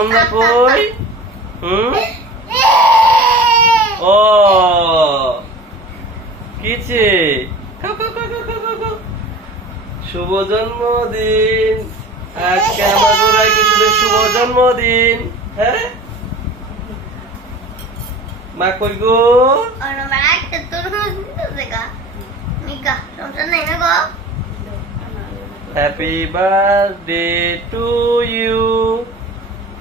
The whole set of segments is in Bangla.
আনন্দা কই ও কিছে শুভ জন্মদিন আজকে আমার গোড়াই কিশোরের শুভ জন্মদিন হ্যাঁ মা কই গো happy birthday to you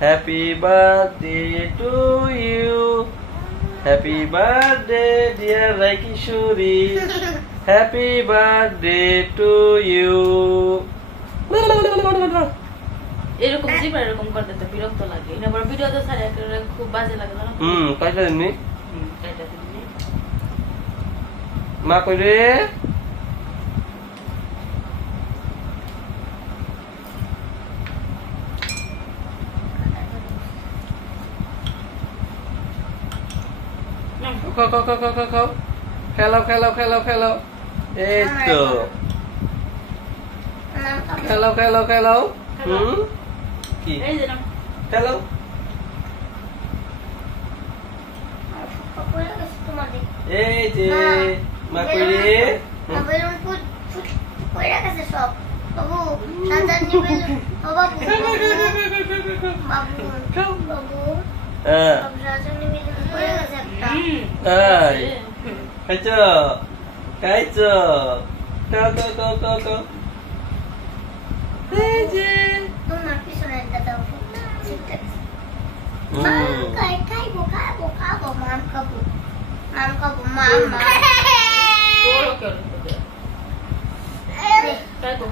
happy birthday to you happy birthday dear Rai Kishori happy birthday to you এরকম জীবন এরকম করতে তো বিরক্ত লাগে এবার ভিডিও তো ছাড়া খুব বাজে লাগে না কয়টা দিন মা কই রে খেলাও খেলাও খেলাও খেলাও এই তো খেলাও খেলাও খেলাও কি খেলাও এই যে মা কই রে খাইছো খাইছো খাও খাও খাও খাও খাও এই যে তোমার পিছনে দাও খাইবো খাবো খাবো মাম খাবো মাম তোর কেন খাইবো